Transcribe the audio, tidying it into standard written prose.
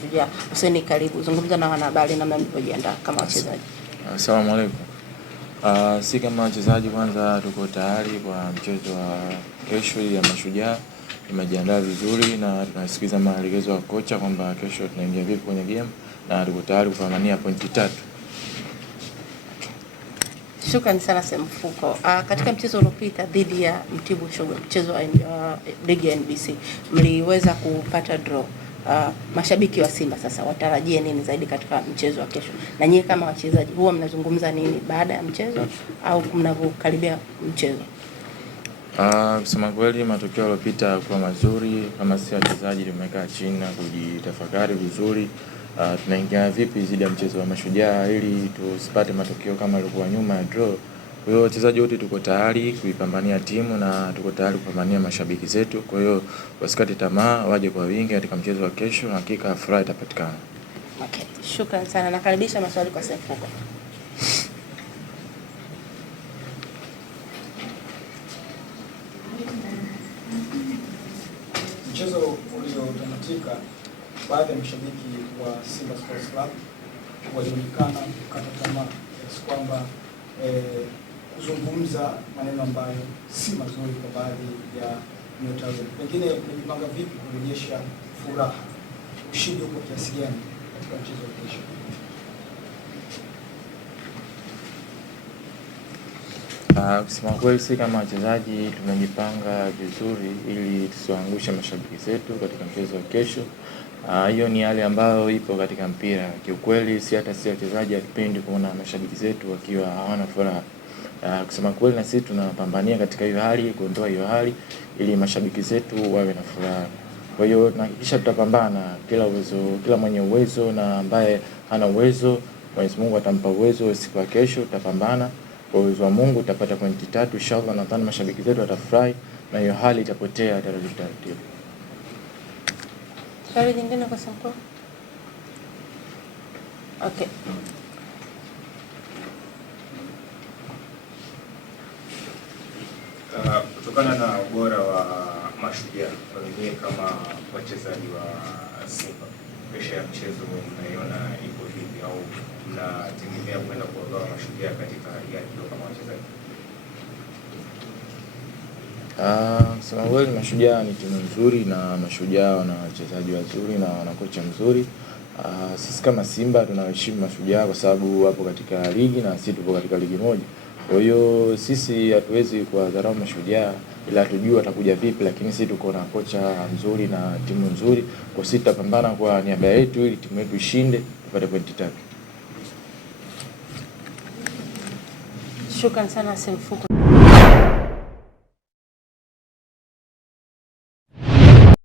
Shujaa. Hussein, karibu zungumza na wanahabari namna mlivyojiandaa kama wachezaji. Asalamu alaykum. Si kama wachezaji, kwanza tuko tayari kwa mchezo wa kesho ya Mashujaa. Tumejiandaa vizuri na tunasikiza maelekezo ya kocha kwamba kesho tunaingia vipi kwenye game na tuko tayari kupambania pointi 3. Shukrani sana Semfuko. Katika mchezo uliopita dhidi ya Mtibwa Sugar, mchezo wa ligi ya NBC, mliweza kupata draw. Mashabiki wa Simba sasa watarajie nini zaidi katika mchezo wa kesho? Na nyie kama wachezaji huwa mnazungumza nini baada ya mchezo au mnavyokaribia mchezo? Kusema kweli matokeo yaliyopita kwa mazuri, kama sisi wachezaji tumekaa chini na kujitafakari vizuri. Tunaingia vipi zidi ya mchezo wa Mashujaa ili tusipate matokeo kama yalikuwa nyuma ya draw. Kwa hiyo wachezaji wote tuko tayari kuipambania timu na tuko tayari kupambania mashabiki zetu. Kwa hiyo wasikate tamaa, waje kwa wingi katika mchezo wa kesho, hakika furaha itapatikana. Okay, shukrani sana. Nakaribisha maswali kwa Semfuko. Mchezo uliotamatika, baadhi ya mashabiki wa Simba Sports Club walionekana kukata tamaa kiasi kwamba kuzungumza maneno ambayo si mazuri kwa baadhi ya nyota wao. Pengine mlipanga vipi kurejesha furaha, ushindi uko kiasi gani katika mchezo wa kesho? Kusema kweli si kama wachezaji tumejipanga vizuri ili tusiwaangushe mashabiki zetu katika mchezo wa kesho. Hiyo ni hali ambayo ipo katika mpira. Kiukweli si hata si wachezaji hatupendi kuona mashabiki zetu wakiwa hawana furaha. Kusema kweli na sisi tunapambania katika hiyo hali, kuondoa hiyo hali ili mashabiki zetu wawe na furaha. Kwa hiyo tunahakikisha tutapambana kila mwenye uwezo na ambaye hana uwezo, Mwenyezi Mungu atampa uwezo. Siku ya kesho tutapambana. Kwa uwezo wa Mungu tutapata pointi 3 inshallah, na nadhani mashabiki zetu watafurahi na hiyo hali itapotea taratibu. Swali lingine kwa Semfuko? Okay. Kutokana na ubora wa Mashujaa, wengine kama wachezaji wa Simba, kesho ya mchezo mnaiona iko vipi au mnategemea kwenda kuondoa Mashujaa katika hali yake kama wachezaji? Sema kweli Mashujaa ni timu nzuri na Mashujaa wana wachezaji wazuri na wana kocha mzuri. Sisi kama Simba tunaheshimu Mashujaa kwa sababu wapo katika ligi na sisi tupo katika ligi moja. Kwa hiyo sisi hatuwezi kuwadharau Mashujaa, ila tujue watakuja vipi, lakini sisi tuko na kocha mzuri na timu nzuri. Kwa sisi tutapambana kwa niaba yetu ili timu yetu ishinde tupate pointi 3. Shukrani sana Semfuko.